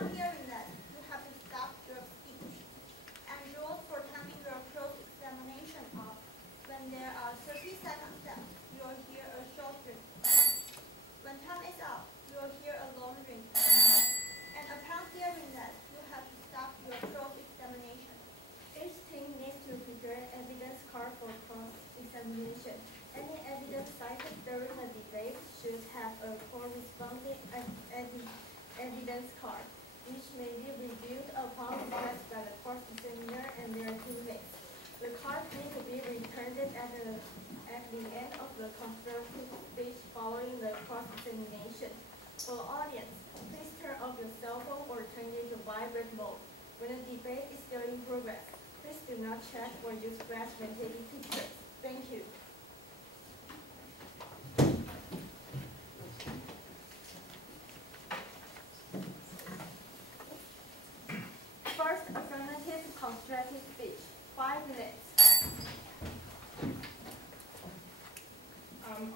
Upon hearing that, you have to stop your speech. And rules for timing your cross-examination are: when there are 30 seconds left, you will hear a short ring. When time is up, you will hear a long ring. And upon hearing that, you have to stop your cross-examination. Each team needs to prepare an evidence card for cross-examination. Any evidence cited during the debate should have a corresponding evidence card, which may be reviewed upon request by the cross-examiner and their teammates. The card needs to be returned at the end of the constructive speech following the cross-examination. For the audience, please turn off your cell phone or turn it to vibrate mode. When the debate is still in progress, please do not chat or use flash when taking pictures. Thank you. First, affirmative constructive speech. 5 minutes.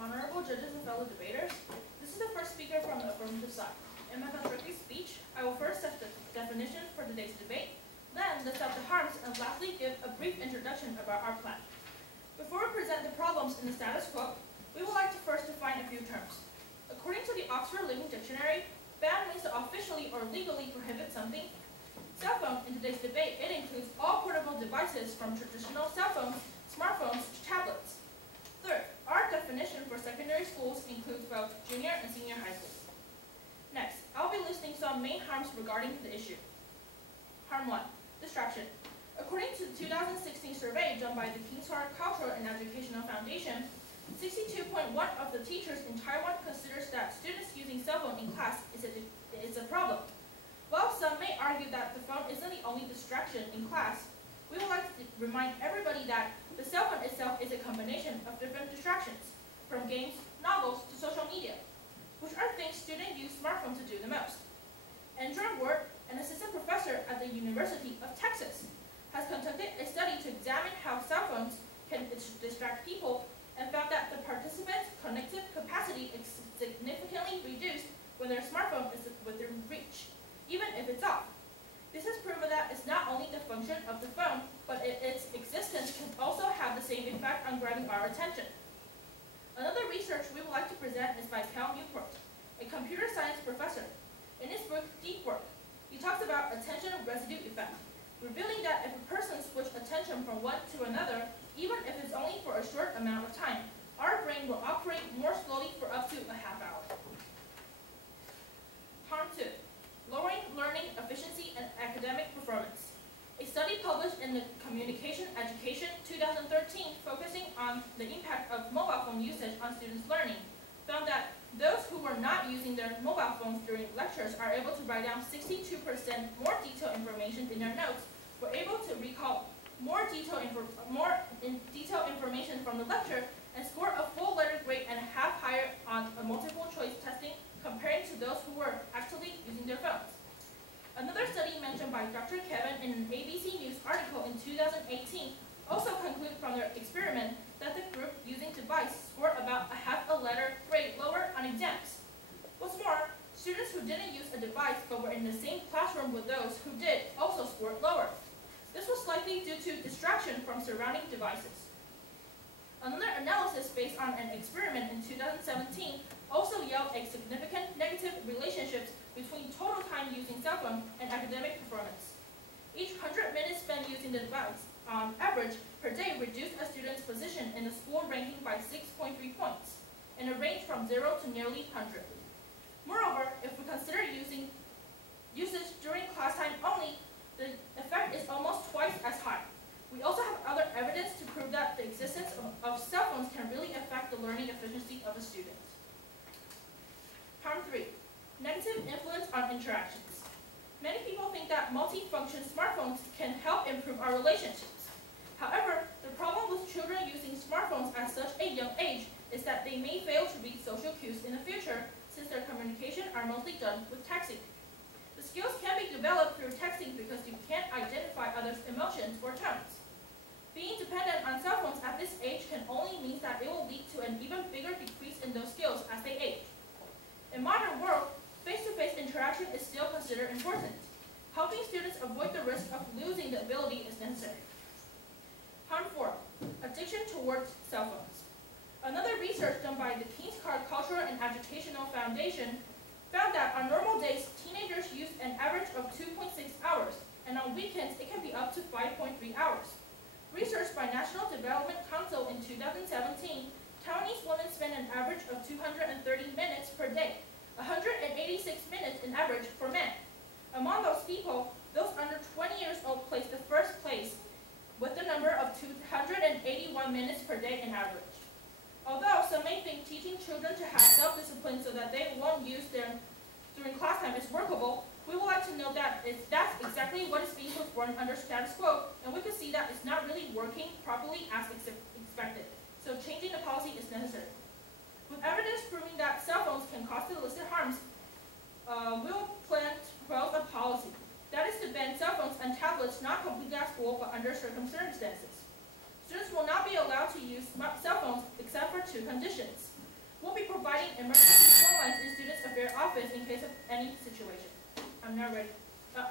Honorable judges and fellow debaters, this is the first speaker from the affirmative side. In my constructive speech, I will first set the definition for today's debate, then list out the harms, and lastly give a brief introduction about our plan. Before we present the problems in the status quo, we would like to first define a few terms. According to the Oxford Living Dictionary, ban means to officially or legally prohibit something. Cell phone, in today's debate, it includes all portable devices from traditional cell phones, smartphones, to tablets. Third, our definition for secondary schools includes both junior and senior high schools. Next, I'll be listing some main harms regarding the issue. Harm 1, distraction. According to the 2016 survey done by the King's Heart Cultural and Educational Foundation, 62.1% of the teachers in Taiwan considers that students using cell phone in class is a problem. While some may argue that the phone isn't the only distraction in class, we would like to remind everybody that the cell phone itself is a combination of different distractions, from games, novels, to social media, which are things students use smartphones to do the most. Andrew Ward, an assistant professor at the University of Texas, has conducted a study to examine how cell phones can distract people and found that the participants' cognitive capacity is significantly reduced when their smartphone is within reach, even if it's off. This has proven that it's not only the function of the phone, but its existence can also have the same effect on grabbing our attention. Another research we would like to present is by Cal Newport, a computer science professor. In his book, Deep Work, he talks about attention residue effect, revealing that if a person switches attention from one to another, even if it's only for a short amount of time, our brain will operate more slowly for up to a half hour. Harm 2, lowering learning efficiency and academic performance. A study published in the Communication Education 2013 focusing on the impact of mobile phone usage on students' learning found that those who were not using their mobile phones during lectures are able to write down 62% more detailed information in their notes, were able to recall more detailed information from the lecture, and score a full letter grade and a half higher on a multiple choice testing comparing to those who were actually using their phones. Another study mentioned by Dr. Kevin in an ABC News article in 2018 also concluded from their experiment that the group using device scored about a half a letter grade lower on exams. What's more, students who didn't use a device but were in the same classroom with those who did also scored lower. This was likely due to distraction from surrounding devices. Another analysis based on an experiment in 2017 also yielded a significant negative relationship between total time using cell phone and academic performance. Each 100 minutes spent using the device, on average, per day reduced a student's position in the school ranking by 6.3 points, in a range from 0 to nearly 100. Moreover, if we consider usage during class time only, the effect is almost twice as high. We also have other evidence to prove that the existence of cell phones can really affect the learning efficiency of a student. Harm 3, negative influence on interactions. Many people think that multi-function smartphones can help improve our relationships. However, the problem with children using smartphones at such a young age is that they may fail to read social cues in the future, since their communication are mostly done with texting. The skills can be developed through texting because you can't identify others' emotions or tones. Being dependent on cell phones at this age can only mean that it will lead to an even bigger decrease in those skills as they age. In modern world, face-to-face interaction is still considered important. Helping students avoid the risk of losing the ability is necessary. Harm 4. Addiction towards cell phones. Another research done by the King's Card Cultural and Educational Foundation found that on normal days, teenagers use an average of 2.6 hours, and on weekends it can be up to 5.3 hours. Research by National Development Council in 2017, Taiwanese women spend an average of 230 minutes per day, 186 minutes in average for men. Among those people, those under 20 years old placed the first place with the number of 281 minutes per day in average. Although some may think teaching children to have self-discipline so that they won't use them during class time is workable, we would like to note that that's exactly what is being performed under status quo, and we can see that it's not really working properly as expected. So changing the policy is necessary. With evidence proving that cell phones can cause the listed harms, we will plan to propose a policy. That is to ban cell phones and tablets not completely at school but under circumstances. Students will not be allowed to use cell phones except for 2 conditions. We'll be providing emergency phone lines in Students' Affairs Office in case of any situation. I'm not ready.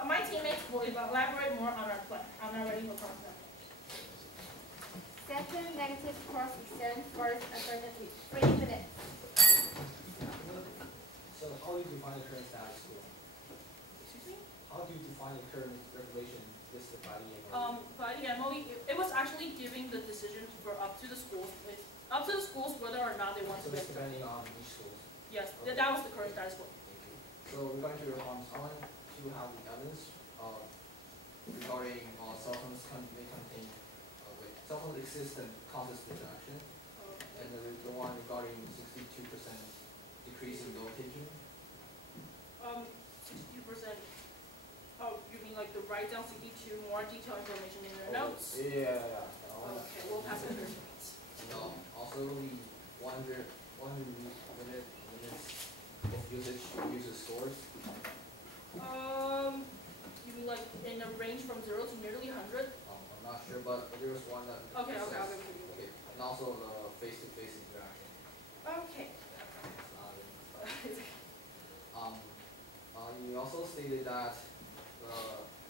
My teammates will elaborate more on our plan. I'm not ready for cross-examination. Second negative cross-exam first affirmative. 3 minutes. So how do you define the current status quo? Excuse me? How do you define the current regulation listed by the MOE? By the MOE, it was actually giving the decision for up to the schools. It's up to the schools whether or not they want So to it's make. depending on each school. Yes, Okay. that was the current status quo. Thank you. So regarding to your harms, I want to have the evidence regarding cell phones may contain cell phones exist and causes distraction, and the one regarding 62% decrease in note taking. 62%. Oh, you mean like the write down 62 more detailed information in their notes? Yeah. Okay, we'll pass it to the students. And also the 100 minutes of usage scores. You mean like in a range from 0 to nearly 100? I'm not sure, but there was one that Okay, says, I'll give it to you. okay, and also the face-to-face interaction. Okay. It's not really, you also stated that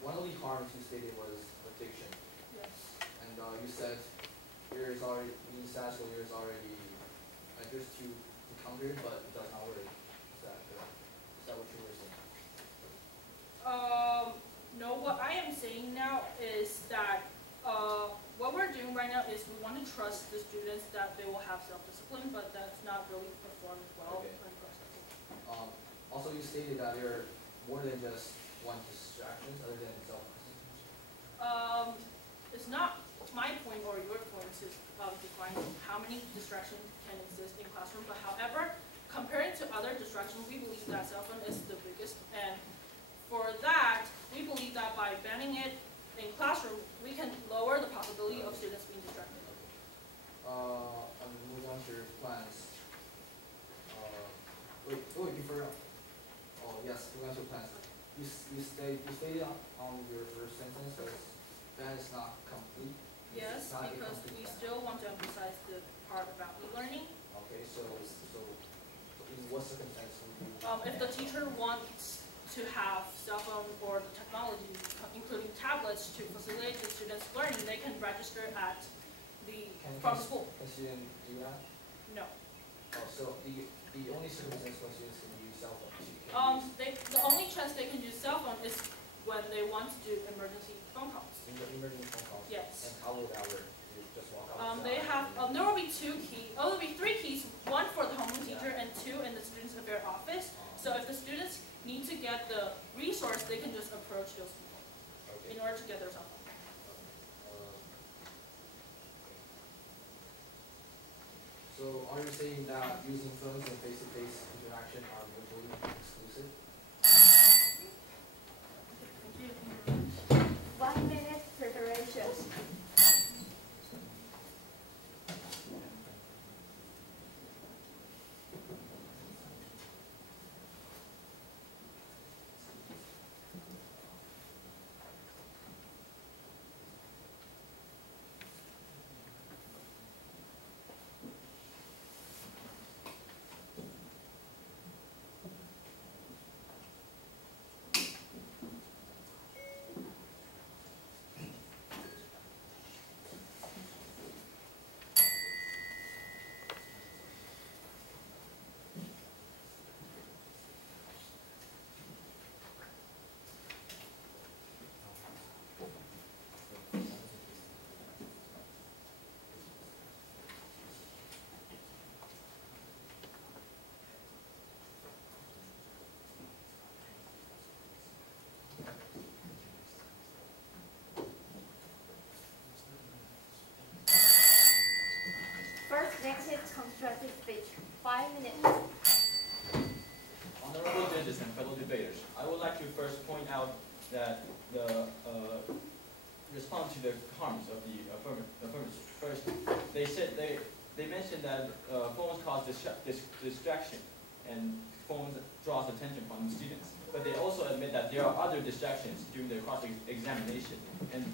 one of the harms you stated was addiction, Yes. and you said yours already measures to counter it, but it does not work. Is that what you were saying? No, what I am saying now is that what we're doing right now is we want to trust the students that they will have self-discipline, but that's not really performed well. Okay. Also, you stated that there are more than just one distractions other than self-discipline. It's not my point or your point to define how many distractions can exist in classroom, but however, comparing to other distractions, we believe that cell phone is the biggest, and for that, we believe that by banning it in classroom, we can lower the possibility of students being distracted. I'm moving on to your plans. Wait, you forgot. Oh yes, moving on to your plans. You stated on your first sentence that that is not complete. Yes, It's not a because complete we plan. still want to emphasize the part about e-learning. Okay, so in what circumstance would you? If the teacher wants to have cell phone or the technology, including tablets, to facilitate the students' learning, they can register at from school. Can students do that? No. Oh, so the only circumstance when students can use cell phones. The only chance they can use cell phone is when they want to do emergency phone calls. Emergency phone calls. Yes. And how will that work? You just walk out. They have. There will be 2 keys. Oh, there will be 3 keys. 1 for the homeroom teacher and 2 in the Students' Affairs Office. So if the students need to get the resource, they can just approach those people in order to get their cell phone. So are you saying that using phones and face-to-face interaction are mutually exclusive? Thank you. 1 minute preparation. demonstrative speech. 5 minutes. Honorable judges and fellow debaters, I would like to first point out that the response to the harms of the affirmative. First, they mentioned that phones cause distraction and phones draws attention from the students. But they also admit that there are other distractions during the cross-examination. And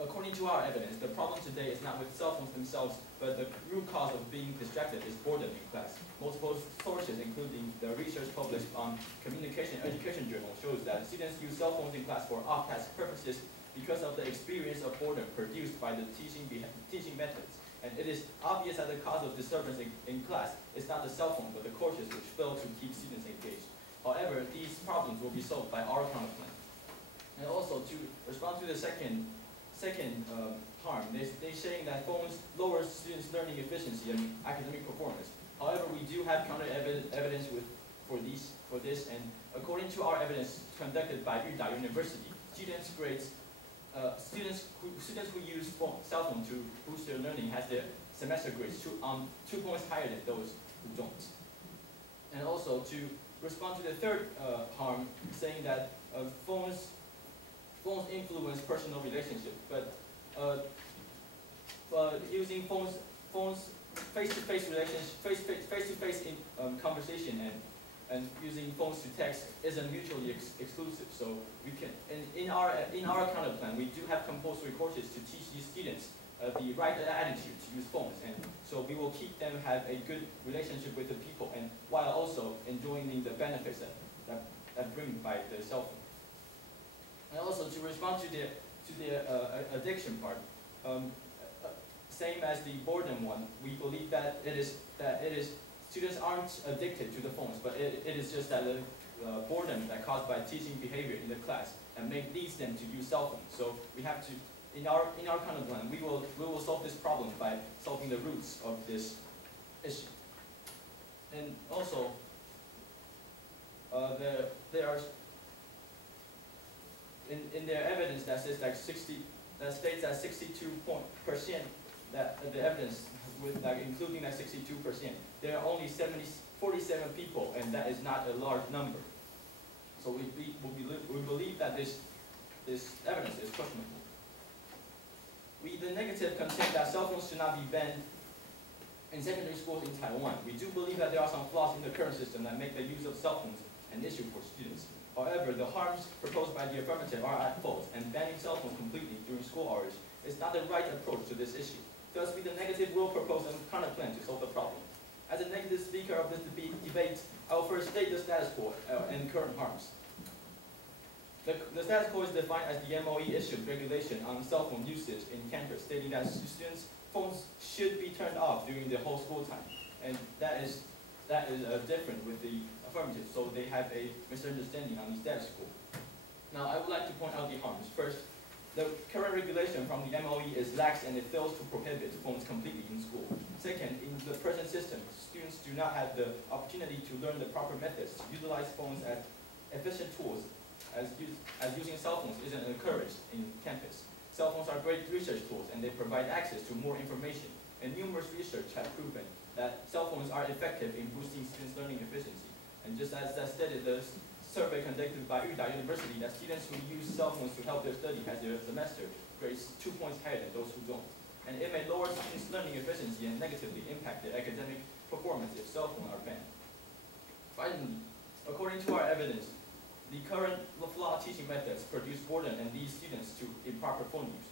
according to our evidence, the problem today is not with cell phones themselves, but the root cause of being distracted is boredom in class. Multiple sources, including the research published on Communication Education Journal, shows that students use cell phones in class for off-task purposes because of the experience of boredom produced by the teaching methods. And it is obvious that the cause of disturbance in class is not the cell phone, but the courses which fail to keep students engaged. However, these problems will be solved by our counterplan. And also, to respond to the second harm, they're saying that phones lower students' learning efficiency and academic performance. However, we do have counter evidence for this, and according to our evidence conducted by Yuda University, students who use cell phone to boost their learning has their semester grades 2 points higher than those who don't. And also, to respond to the third harm, saying that phones influence personal relationships, but using phones face-to-face conversation and using phones to text isn't mutually exclusive. So we can, in our counterplan, we do have compulsory courses to teach these students the right attitude to use phones, and so we will keep them have a good relationship with the people, and while also enjoying the benefits that bring by the cell phone. And also to respond to the addiction part, same as the boredom one, we believe that it is students aren't addicted to the phones, but it is just that the boredom that caused by teaching behavior in the class and leads them to use cell phones. So we have to, in our counterplan, we will solve this problem by solving the roots of this issue. And also, there are in their evidence that says like states that 62% that the evidence with like including that 62%, there are only 47 people, and that is not a large number. So we believe that this evidence is questionable. The negative contain that cell phones should not be banned in secondary schools in Taiwan. We do believe that there are some flaws in the current system that make the use of cell phones an issue for students. However, the harms proposed by the affirmative are at fault, and banning cell phones completely during school hours is not the right approach to this issue. Thus, we the negative will propose a counterplan to solve the problem. As a negative speaker of this debate, I will first state the status quo and current harms. The status quo is defined as the MOE issued regulation on cell phone usage in campus, stating that students' phones should be turned off during the whole school time, and that is different with the affirmative, so they have a misunderstanding on the status quo. Now, I would like to point out the harms. First, the current regulation from the MOE is lax and it fails to prohibit phones completely in school. Second, in the present system, students do not have the opportunity to learn the proper methods to utilize phones as efficient tools, as using cell phones isn't encouraged in campus. Cell phones are great research tools and they provide access to more information. And numerous research have proven that cell phones are effective in boosting students' learning efficiency. And just as that stated, the survey conducted by Yuda University that students who use cell phones to help their study has their semester grades 2 points higher than those who don't. And it may lower students' learning efficiency and negatively impact their academic performance if cell phones are banned. Finally, according to our evidence, the current flawed teaching methods produce boredom and lead students to improper phone use.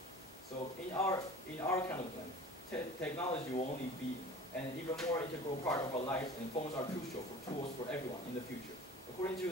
So in our counterplan, technology will only be an even more integral part of our lives, and phones are crucial for tools for everyone in the future. According to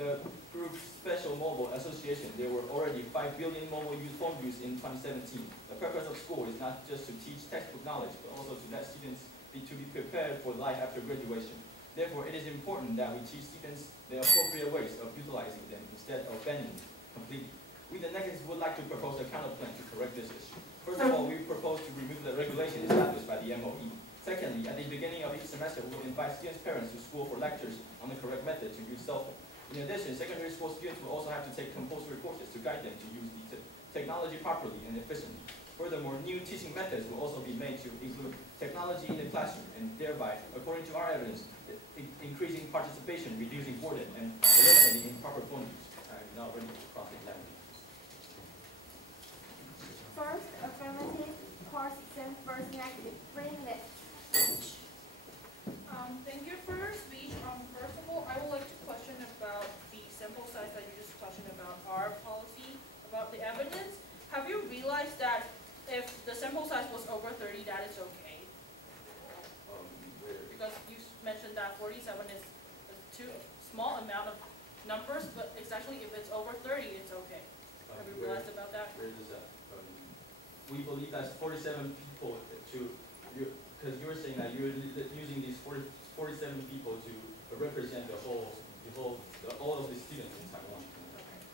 the group Special Mobile Association, there were already 5 billion mobile phone use in 2017. The purpose of school is not just to teach textbook knowledge, but also to let students be prepared for life after graduation. Therefore, it is important that we teach students the appropriate ways of utilizing them instead of banning them completely. We, the negatives, would like to propose a counterplan to correct this issue. First of all, we propose to remove the regulation established by the MOE. Secondly, at the beginning of each semester, we will invite students' parents to school for lectures on the correct method to use cell phone. In addition, secondary school students will also have to take compulsory courses to guide them to use the technology properly and efficiently. Furthermore, new teaching methods will also be made to include technology in the classroom, and thereby, according to our evidence, increasing participation, reducing boredom, and eliminating improper phone use. I'm now ready to cross-examine. First, affirmative, course exam, first negative. 3 minutes. Thank you for your speech. First of all, I would like to question about the sample size that you just questioned about our policy, about the evidence. Have you realized that if the sample size was over 30, that is okay? Because you mentioned that 47 is too small amount of numbers, but it's actually if it's over 30, it's okay. Have you realized about that? Where is that? We believe that's 47 people because you were saying that you're using these 47 people to represent all of the students in Taiwan.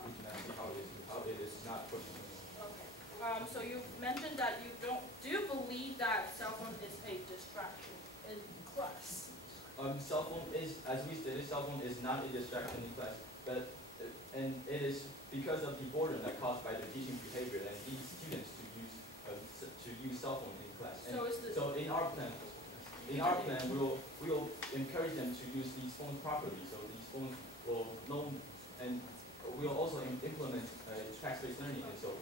We can see how it is not pushing. Okay. So you mentioned that you don't. Do you believe that cell phone is a distraction in class? Cell phone is, as we stated, cell phone is not a distraction in class, but and it is because of the boredom that caused by the teaching behavior that leads students to use cell phone in class. And so in our plan, we'll encourage them to use these phones properly. So these phones will know, and we'll also implement text-based learning. And so.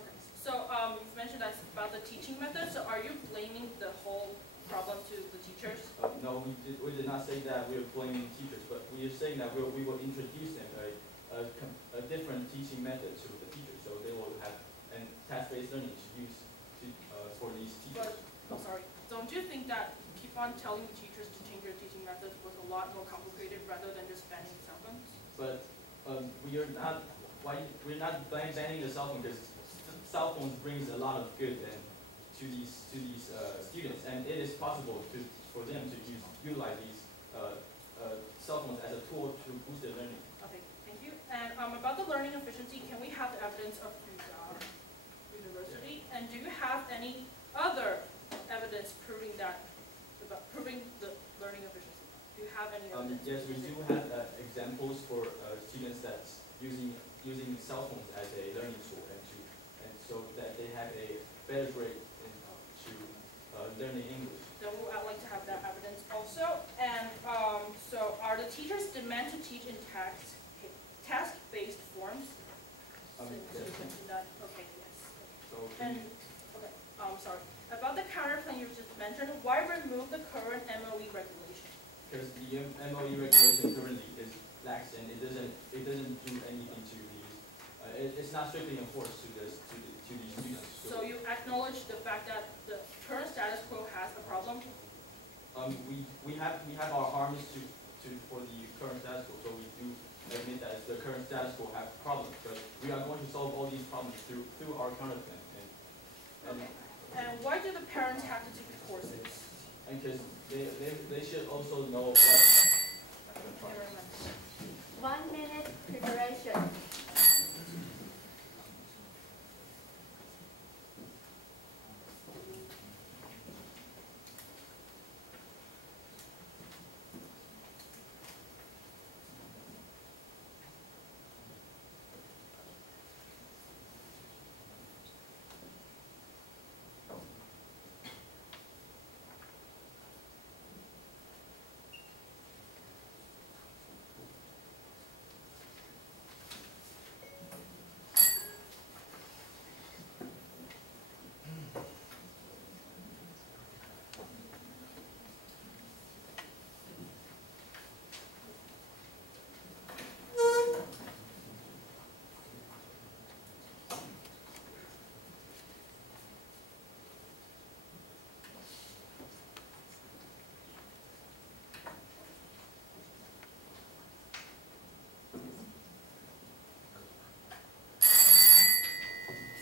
Okay. So you've mentioned that's about the teaching method. So are you blaming the whole problem to the teachers? No, we did not say that we are blaming teachers, but we are saying that we will introduce them a different teaching method to the teachers, so they will have and task-based learning to use for these teachers. But, sorry, don't you think that keep on telling the teachers to change their teaching methods was a lot more complicated rather than just banning cell phones? But we're not banning the cell phone because cell phones brings a lot of good to these students, and it is possible for them to utilize these cell phones as a tool to boost their learning. Okay, thank you. And about the learning efficiency, can we have the evidence of University? And do you have any other evidence proving the learning efficiency? Do you have any evidence? Yes, we do have examples for students that's using cell phones as a learning tool, and so that they have a better grade to learning English. Then I'd like to have that evidence also. And so are the teachers demand to teach in task-based forms? Yes. Okay, yes. So And, okay, sorry. About the counterclaim you just mentioned, why remove the current MOE regulation? because the MOE regulation currently is lax and it doesn't do anything to these. It's not strictly enforced to these students. So you acknowledge the fact that the current status quo has a problem? We have our harms for the current status quo, so we do admit that the current status quo has problems, but we are going to solve all these problems through our counterclaim. Okay. And why do the parents have to take the courses? And because they should also know what. Thank you very much. 1 minute preparation.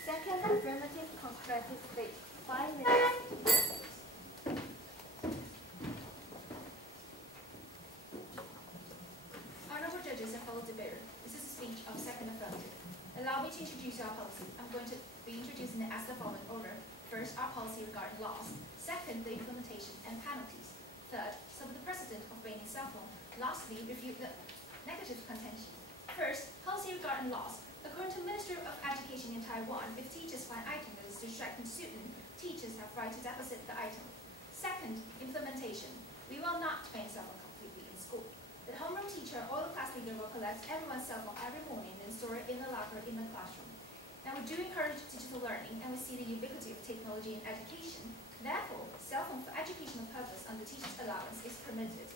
Second affirmative constructive speech. 5 minutes. Honorable judges and fellow debater, this is a speech of second affirmative. Allow me to introduce our policy. I'm going to be introducing it as the following order. First, our policy regarding laws. Second, the implementation and penalties. Third, some of the precedent of banning cell phone. Lastly, review the negative contention. First, policy regarding laws. According to the Ministry of Education in Taiwan, if teachers find item that is distracting student, teachers have right to deposit the item. Second, implementation. We will not ban cell phone completely in school. The homeroom teacher or the class leader will collect everyone's cell phone every morning and store it in a locker in the classroom. Now, we do encourage digital learning, and we see the ubiquity of technology in education. Therefore, cell phone for educational purpose under teacher's allowance is permitted.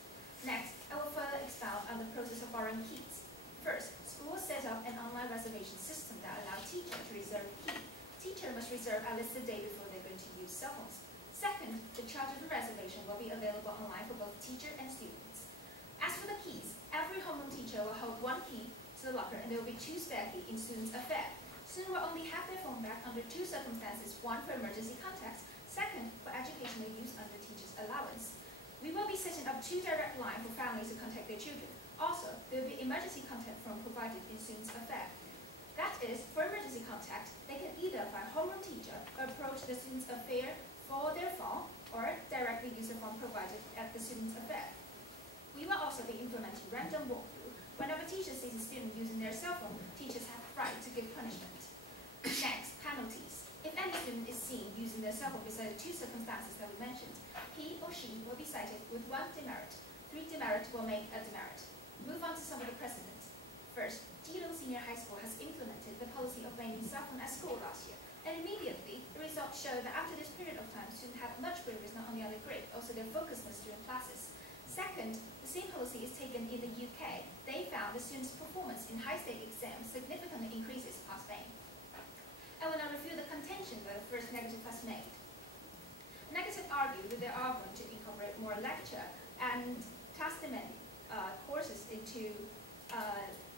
Next, I will further expound on the process of borrowing keys. First, schools set up an online reservation system that allows teachers to reserve a key. Teacher must reserve at least a day before they're going to use cell phones. Second, the charge of the reservation will be available online for both teacher and students. As for the keys, every homeroom teacher will hold one key to the locker, and there will be 2 spare keys in students' affair. Students will only have their phone back under 2 circumstances: one for emergency contacts, second for educational use under teacher's allowance. We will be setting up 2 direct lines for families to contact their children. Also, there will be emergency contact phone provided in students' affair. That is, for emergency contact, they can either find homeroom teacher or approach the student's affair for their phone, or directly use the phone provided at the student's affair. We will also be implementing random walkthrough. Whenever teachers see a student using their cell phone, teachers have the right to give punishment. Next, penalties. If any student is seen using their cell phone beside the 2 circumstances that we mentioned, he or she will be cited with 1 demerit. 3 demerit will make a demerit. Move on to some of the precedents. First, Jilin Senior High School has implemented the policy of banning cell phone at school last year, and immediately the results show that after this period of time, students have much progress not only on their grade, also their focusedness during classes. Second, the same policy is taken in the UK. They found the students' performance in high-stake exams significantly increases past Spain. I will now review the contention that the first negative has made. Negative argue that they are going to incorporate more lecture and task-demanding courses into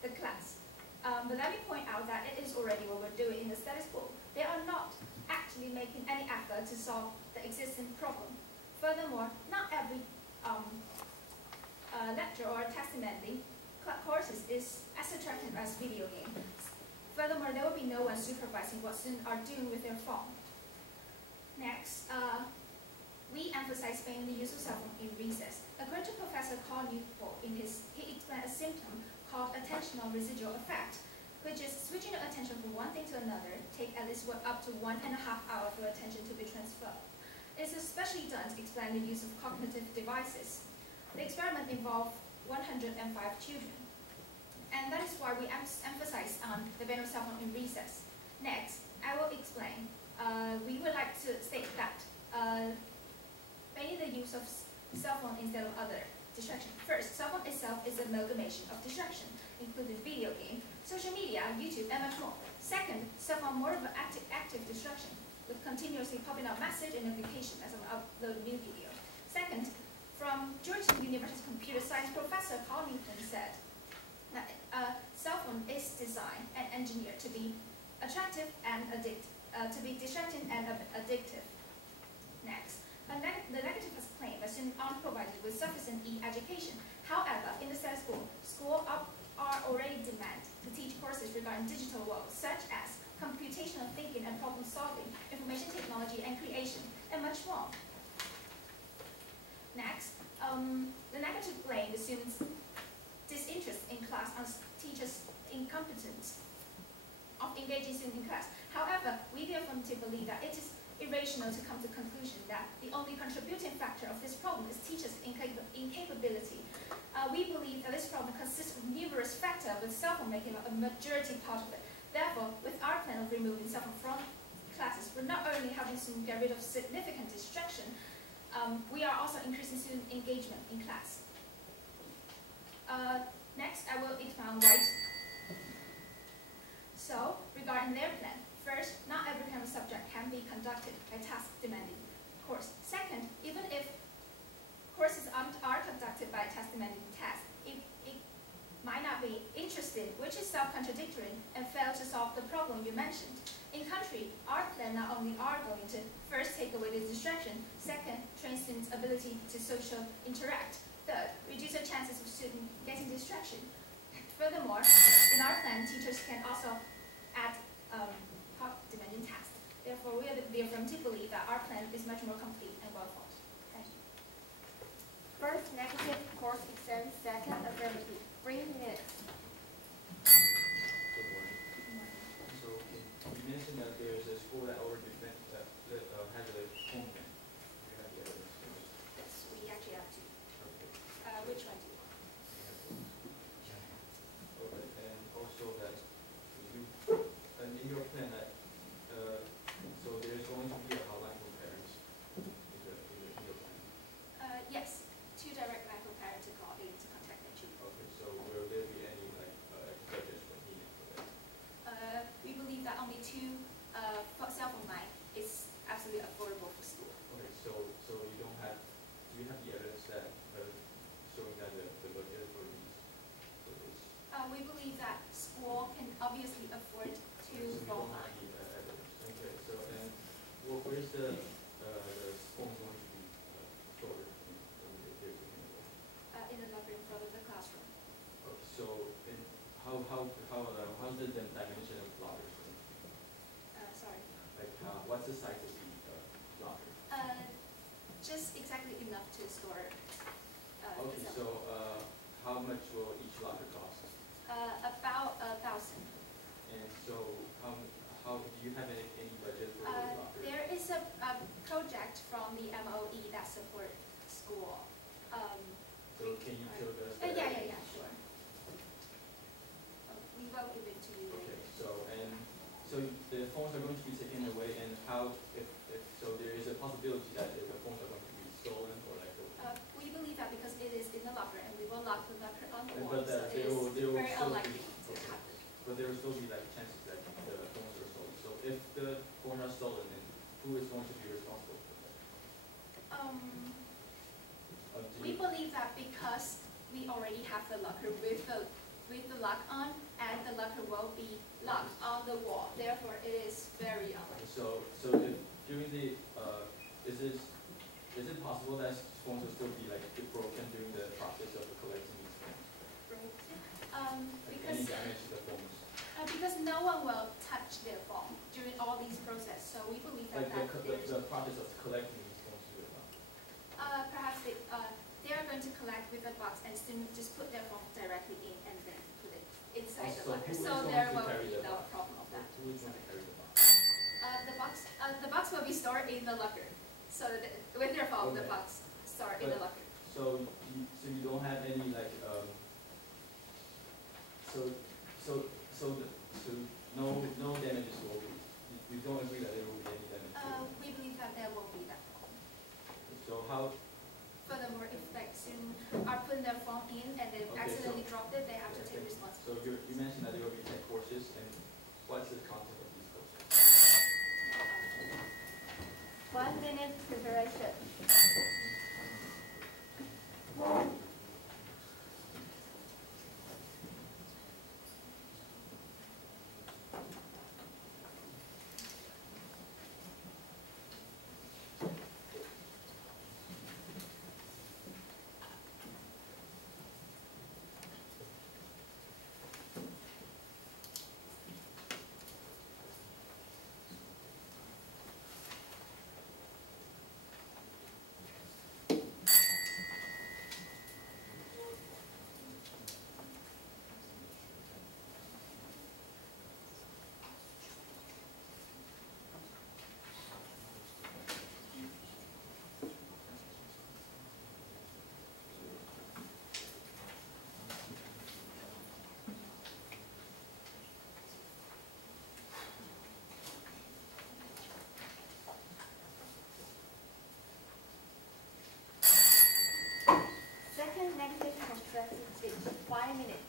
the class. But let me point out that it is already what we're doing in the status quo. They are not actually making any effort to solve the existing problem. Furthermore, not every lecture or task-demanding courses is as attractive as video games. Furthermore, there will be no one supervising what students are doing with their phone. Next, we emphasize banning the use of cell phone in recess. According to Professor Carl Newport, he explained a symptom called attentional residual effect, which is switching your attention from one thing to another, take at least up to 1.5 hours for attention to be transferred. It is especially done to explain the use of cognitive devices. The experiment involved 105 children, and that is why we emphasize on the ban of cell phone in recess. Next, I will explain. We would like to state that banning the use of cell phone instead of other distraction. First, cell phone itself is an amalgamation of distraction, including video game, social media, YouTube, and much more. Second, cell phone more of an active distraction, with continuously popping up message and notification as I upload a new video. Second, from Georgetown University computer science professor Carl Newton said that cell phone is designed and engineered to be attractive and to be distracting and addictive. Next, the negative has claimed that students aren't provided with sufficient e-education. However, in the status quo, schools are already demand to teach courses regarding digital world, such as computational thinking and problem solving, information technology and creation, and much more. Next, the negative blame the students' disinterest in class on teachers' incompetence of engaging students in class. However, we therefore believe that it is irrational to come to the conclusion that the only contributing factor of this problem is teachers' incapability. We believe that this problem consists of numerous factors, with cell phone making up a majority part of it. Therefore, with our plan of removing cell phone from classes, we're not only helping students get rid of significant distraction, we are also increasing student engagement in class. Next, I will expound why. So, regarding their plan, first, not every kind of subject can be conducted by task-demanding course. Second, even if courses are conducted by task-demanding tasks, it might not be interesting, which is self-contradictory and fail to solve the problem you mentioned. In country, our plan not only are going to first take away the distraction, second, train students' ability to social interact, third, reduce the chances of students getting distraction. Furthermore, in our plan, teachers can also add demanding tasks. Therefore, we firmly believe that our plan is much more complete and well thought. Thank you. First, negative course exam. Second, affirmative. 3 minutes. Good morning. So you mentioned that there is a school that already has a phone ban. You have the evidence. we believe that school can obviously afford to So we roll don't on. have the evidence. Okay, so and where's the phones going to be stored when it gets available? In the locker in front of the classroom. Okay, so how's the dimension of lockers? Sorry. Like what's the size of the locker? Just exactly enough to store. Okay, so how much will each locker cost? About 1,000. And so how do you have any budget for those lockers? There is a project from the MOE that support school. So can you tell us? Yeah, sure. We will give it to you Okay, later. so the phones are going to be taken away, and how if so there is a possibility that the phones are going to be stolen or like. We believe that because it is in the locker and we will lock the locker on the wall, But so it there will is very still unlikely be, to happen. but there will still be like chances that the phones are stolen. So if the phones are stolen, then who is going to be responsible for that? We believe that because we already have the locker with the lock on, and the locker will be locked on the wall. Therefore, it is very unlikely. So if during the is it possible that phones will still be like broken during the process of collecting these phones? Like any damage to the phones? Because no one will touch their phone during all these process. So we believe that Like there's the process of collecting these phones too as well. perhaps they are going to collect with a box and soon just put their phone directly in and then put it inside the locker. Who is So going there to will carry be the no box? problem of that. Who is going to carry the box? The box will be stored in the locker. So with your phone, the Okay. box stored in the locker. So you don't have any like no damages will be. You don't agree that there will be any damage. We believe that there will be that. So how? Furthermore, if like students are putting their phone in and they Okay, accidentally so- dropped it, they have to take So responsibility. you mentioned that there will be tech courses, and what's the content of these courses? 1 minute preparation. Second negative constructive speech. 5 minutes.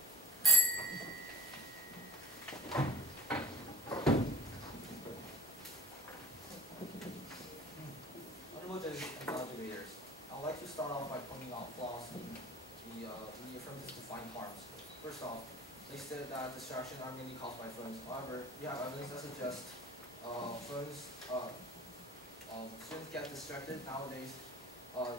Honorable judges and fellow debaters, I would like to start off by pointing out flaws in the affirmative defined harms. First off, they said that distraction are mainly caused by phones. However, we have evidence that suggests students get distracted nowadays. Our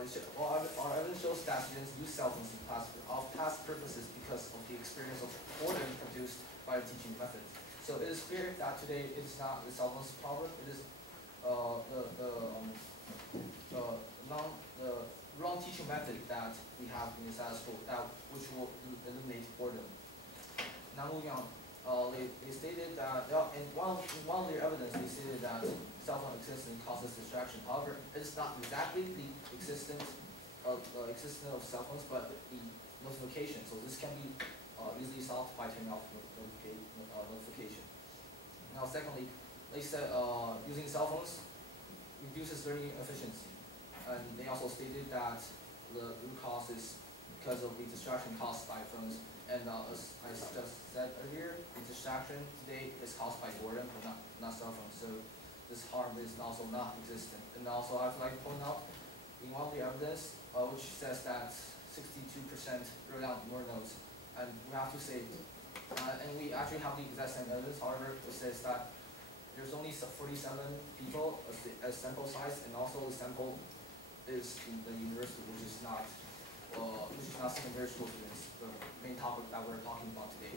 evidence shows that students use cell phones in class of past purposes because of the experience of boredom produced by the teaching methods. So it is clear that today it is not the cell phone's problem. It is the wrong teaching method that we have in the status quo, which will eliminate boredom. Now moving on, they stated that in one of their evidence they stated that cell phone existence causes distraction. However, it is not exactly the existence of cell phones, but the notification. So this can be easily solved by turning off notification. Now, secondly, they said using cell phones reduces learning efficiency, and they also stated that the root cause is because of the distraction caused by phones. And as I just said earlier, the distraction today is caused by boredom, but not cell phones. So this harm is also not existent. And also, I'd like to point out in one of the evidence, which says that 62% wrote down more notes, and we have to to say, and we actually have the exact same evidence. However, it says that there's only 47 people as sample size, and also the sample is in the university, which is not secondary school students, the main topic that we're talking about today.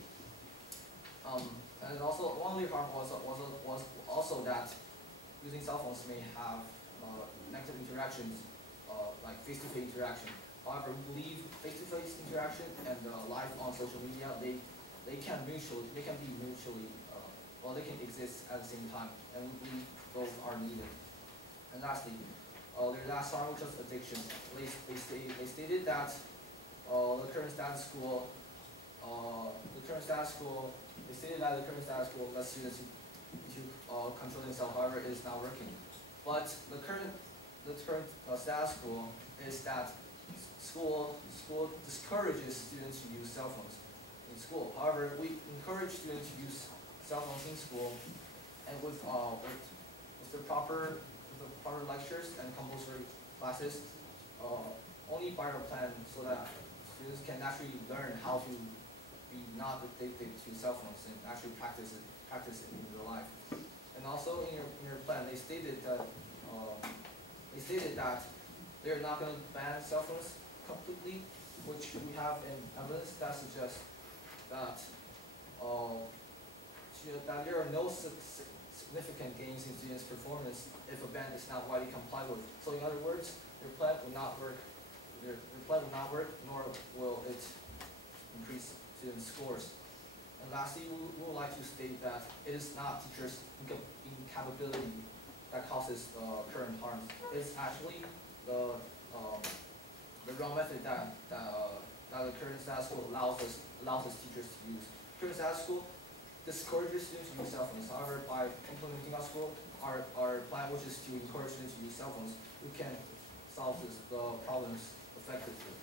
And also, one of the harm was also that using cell phones may have negative interactions, like face-to-face interaction. However, we believe face-to-face interaction and live on social media, they can be mutually, they can exist at the same time, and we believe both are needed. And lastly, their last harm, which was addiction. They stated that the current status quo, they stated that the current status quo lets students to control themselves, however, is not working. But the current status quo is that school discourages students to use cell phones in school. However, we encourage students to use cell phones in school, and with the proper lectures and compulsory classes, only by our plan, so that students can actually learn how to be not addicted to cell phones and actually practice it in real life. And also in your plan, they stated that they're not going to ban cell phones completely, which we have in evidence that suggests that there are no significant gains in students' performance if a ban is not widely complied with. So in other words, your plan will not work. Your plan will not work, nor will it increase students' scores. And lastly, we would like to state that it is not teachers' incapability that causes current harms. It's actually the wrong method that the current status quo allows us teachers to use. Current status quo discourages students to use cell phones. However, by implementing our plan, which is to encourage students to use cell phones, we can solve the problems effectively.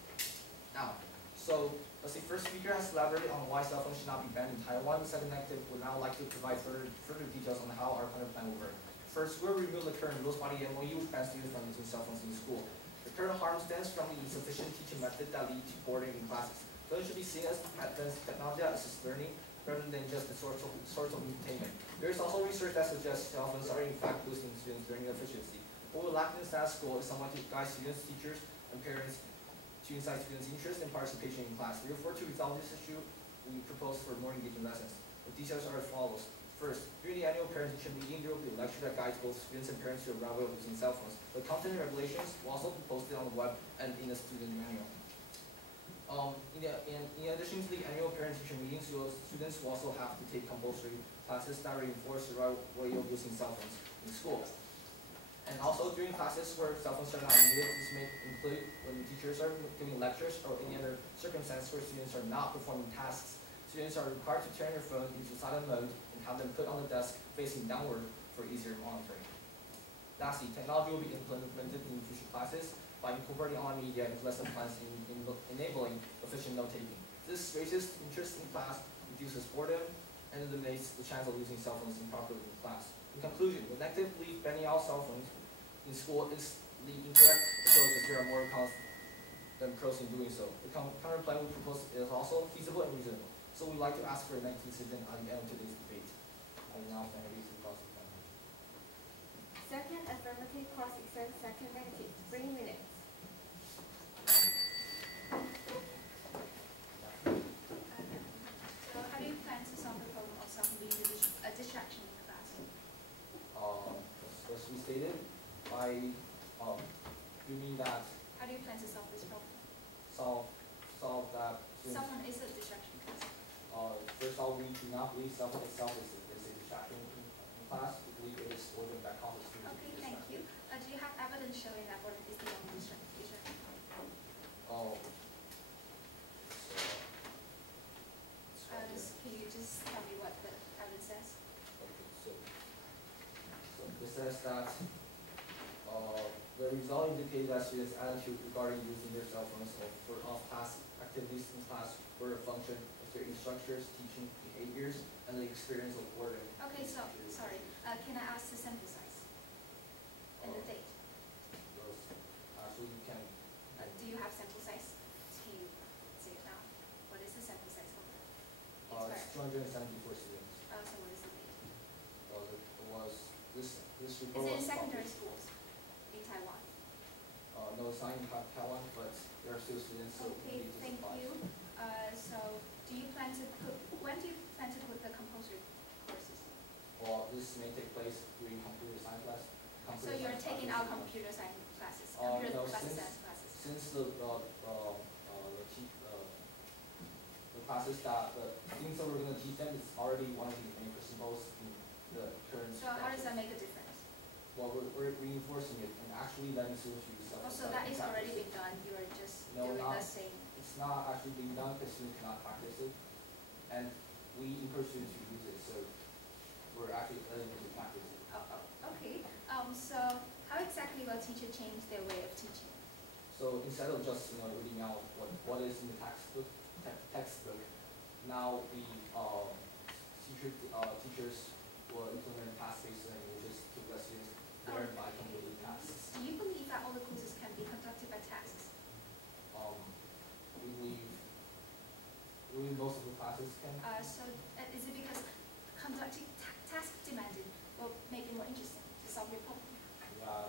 Now, so let's see, first speaker has elaborated on why cell phones should not be banned in Taiwan. The second negative would now like to provide further details on how our current plan will work. First, we'll review the current rules-body MOU, which bans students from using cell phones in school. The current harm stems from the insufficient teaching method that lead to boredom in classes. Those should be seen as advanced technology assisted learning rather than just a source of entertainment. There is also research that suggests cell phones are in fact boosting students' learning efficiency. What we lack in the status quo is someone to guide students, teachers, and parents to incite students' interest and participation in class. Therefore, to resolve this issue, we propose for more engaging lessons. The details are as follows. First, during the annual parent-teacher meeting, there will be a lecture that guides both students and parents to the right way of using cell phones. The content and regulations will also be posted on the web and in the student manual. In addition to the annual parent-teacher meetings, students will also have to take compulsory classes that reinforce the right way of using cell phones in school. And also during classes where cell phones are not needed, this may include when teachers are giving lectures or any other circumstance where students are not performing tasks. Students are required to turn their phone into silent mode and have them put on the desk facing downward for easier monitoring. Lastly, technology will be implemented in future classes by incorporating online media into lesson plans and enabling efficient note-taking. This raises interest in class, reduces boredom, and eliminates the chance of using cell phones improperly in class. In conclusion, the negative belief banning all cell phones in school is the incorrect approach, as there are more cons than pros in doing so. The counter plan we propose is also feasible and reasonable. So we'd like to ask for a negative decision at the end of today's debate. I will now stand ready to cross-examine. Second affirmative, cross-exam, second negative. 3 minutes. So how do you plan to solve the problem of cell phone being a distraction in class? As we stated, you mean that How do you plan to solve this problem? solve that. Cell phone is a distraction in class. First of all, we do not believe cell phone itself is a distraction in class. We believe it is boredom that causes students. Okay, thank you. Do you have evidence showing that boredom is the only distraction? Oh. Can you just tell me what the evidence says? Okay, so it says that the result indicated that students' attitude regarding using their cell phones for off-class activities in class were a function of their instructors' teaching behaviors and the experience of boredom. Okay, so, sorry. Can I ask the sample size and the date? Actually, you can. Do you have sample size? Can you say it now? What is the sample size of that? 274 students. So what is the date? It was this Is report it in was secondary published. schools in Taiwan? No, it's not in Taiwan, but there are still students. So Okay, we need to thank supply. you. So when do you plan to put the compulsory courses? Well, this may take place during computer science class. So you're taking out computer science classes, computer No, classes since- and classes. Since the classes that the things that we're going to teach them is already one of the main principles in the current. So how does that make a difference? Well, we're reinforcing it and actually letting students use Oh, so that is already been done, you are just No, doing not- the same. It's not actually being done because students cannot practice it, and we encourage students to use it, so we're actually letting them to practice it. Okay. So how exactly will teacher change their way of teaching? So instead of just reading out what is in the textbook, now we teachers will implement task-based learning, which is to let students learn by completing tasks. Do you believe that all the courses can be conducted by tasks? We believe most of the classes can. Is it because conducting task demanded will make it more interesting to solve your problem?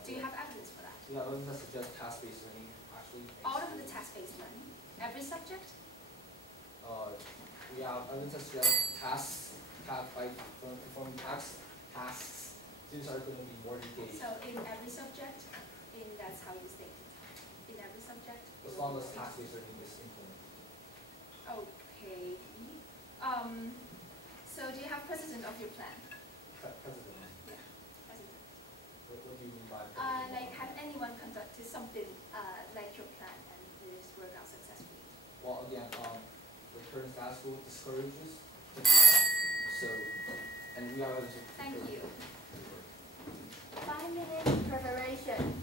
Do you have evidence for that? Yeah, let me just suggest task-based learning actually. All of the task-based learning, every subject? We have evidence that suggests tasks, by performing tasks, students are going to be more engaged. So in every subject, that's how you state it. In every subject. As long as task-based learning is implemented. Okay. So do you have precedent of your plan? President, Yeah, precedent. what do you mean by? Like have anyone conducted something like your plan and it has worked out successfully? Well, again, the current status quo discourages. So, and we are. Thank you. 5-minute preparation.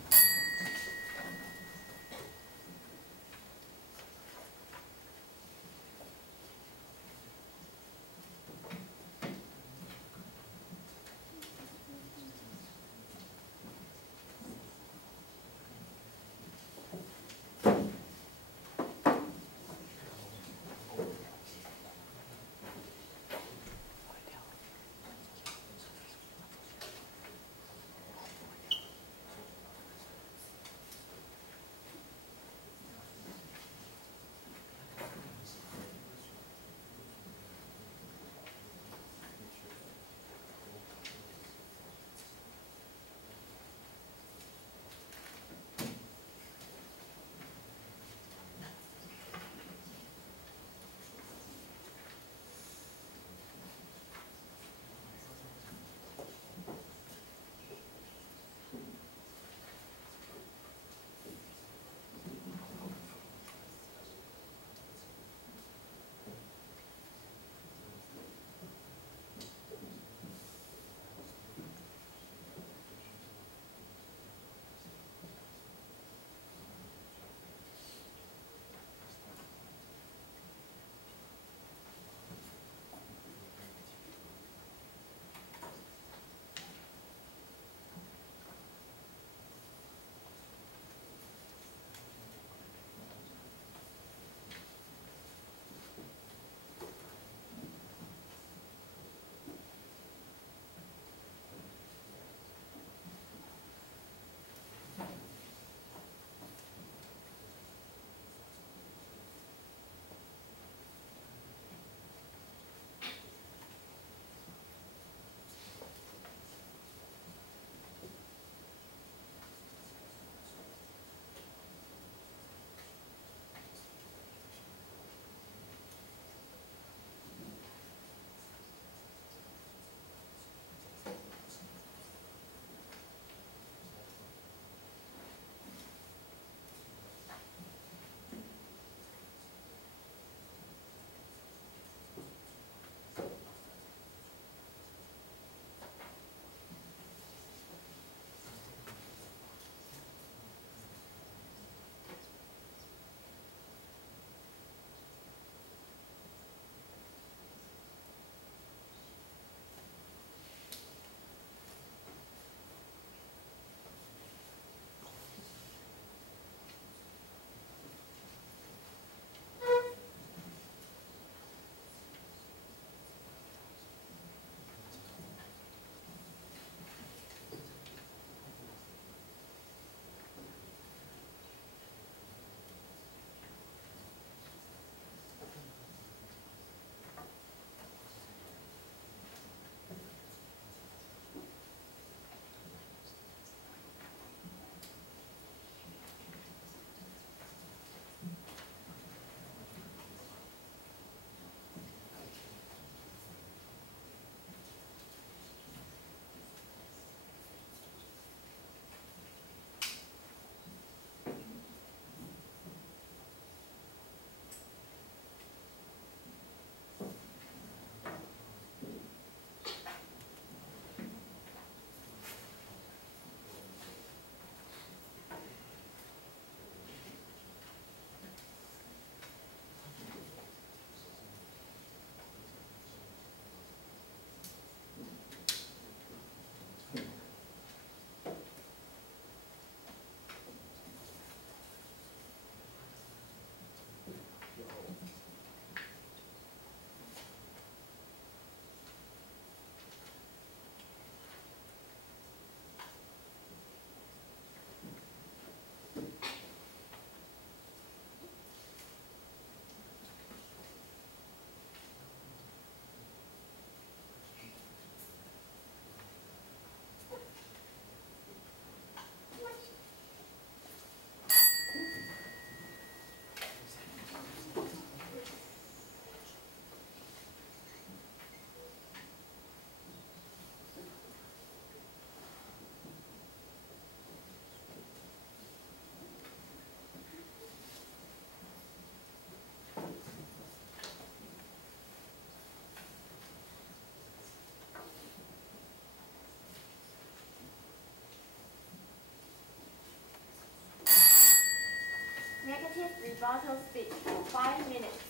Negative rebuttal speech for 5 minutes.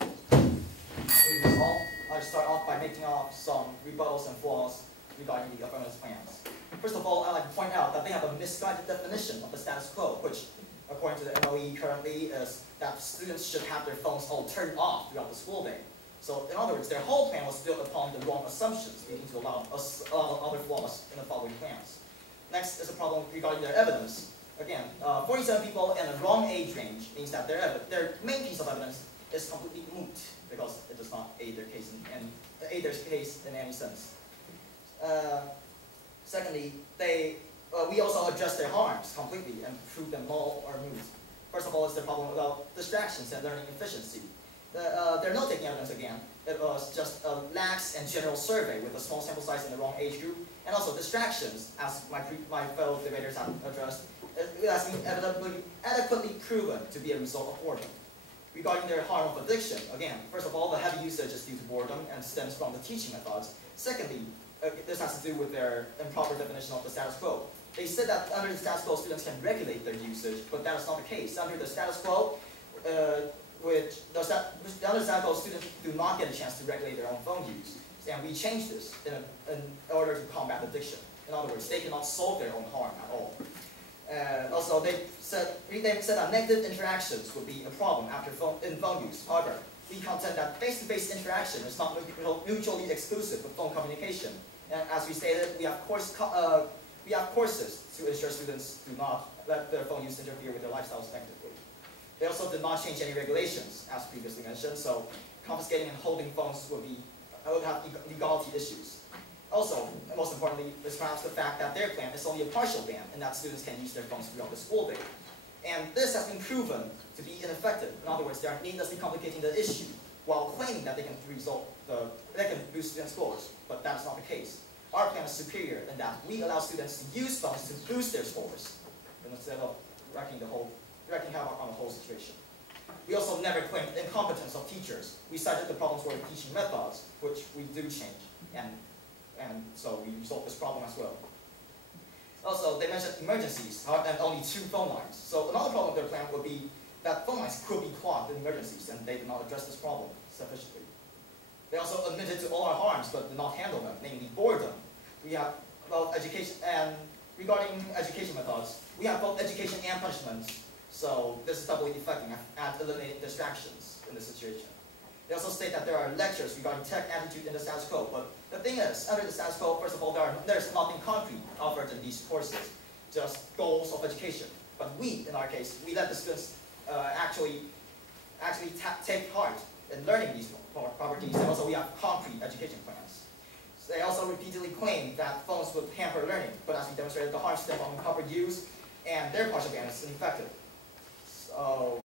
Greetings all. I'll start off by making off some rebuttals and flaws regarding the affirmative plans. First of all, I'd like to point out that they have a misguided definition of the status quo, which, according to the MOE currently, is that students should have their phones all turned off throughout the school day. So, in other words, their whole plan was built upon the wrong assumptions, leading to a lot of other flaws in the following plans. Next is a problem regarding their evidence. Again, 47 people in a wrong age range means that their main piece of evidence is completely moot because it does not aid their case in any sense. Secondly, we also address their harms completely and prove them null or moot. First of all, it's the problem about distractions and learning efficiency. Their note-taking evidence again, it was just a lax and general survey with a small sample size in the wrong age group, and also distractions, as my fellow debaters have addressed, it has been adequately proven to be a result of boredom. Regarding their harm of addiction, again, first of all, the heavy usage is due to boredom and stems from the teaching methods. Secondly, this has to do with their improper definition of the status quo. They said that under the status quo, students can regulate their usage, but that is not the case. Under the status quo, under the status quo, students do not get a chance to regulate their own phone use. And we changed this in order to combat addiction. In other words, they cannot solve their own harm at all. Also, they said that negative interactions would be a problem in phone use. However, we contend that face-to-face interaction is not mutually exclusive with phone communication. And as we stated, we have courses to ensure students do not let their phone use interfere with their lifestyles negatively. They also did not change any regulations, as previously mentioned, so confiscating and holding phones would have legality issues. Also, and most importantly, is perhaps the fact that their plan is only a partial ban and that students can use their phones throughout the school day. And this has been proven to be ineffective. In other words, they are needlessly complicating the issue while claiming that they can boost student scores, but that is not the case. Our plan is superior in that we allow students to use phones to boost their scores instead of wrecking havoc on the whole situation. We also never claimed incompetence of teachers. We cited the problems with teaching methods, which we do change, and so we resolved this problem as well. Also, they mentioned emergencies and only 2 phone lines. So another problem with their plan would be that phone lines could be clogged in emergencies, and they did not address this problem sufficiently. They also admitted to all our harms, but did not handle them, namely boredom. We have both education, and regarding education methods, we have both education and punishments. So this is doubly effective at eliminating distractions in this situation. They also state that there are lectures regarding tech attitude in the status quo, but the thing is, under the status quo, first of all, there's nothing concrete offered in these courses, just goals of education. But we, in our case, we let the students actually take part in learning these properties, and also we have concrete education plans. So they also repeatedly claim that phones would hamper learning, but as we demonstrated, the harms stem from improper use, and their partial ban is ineffective. So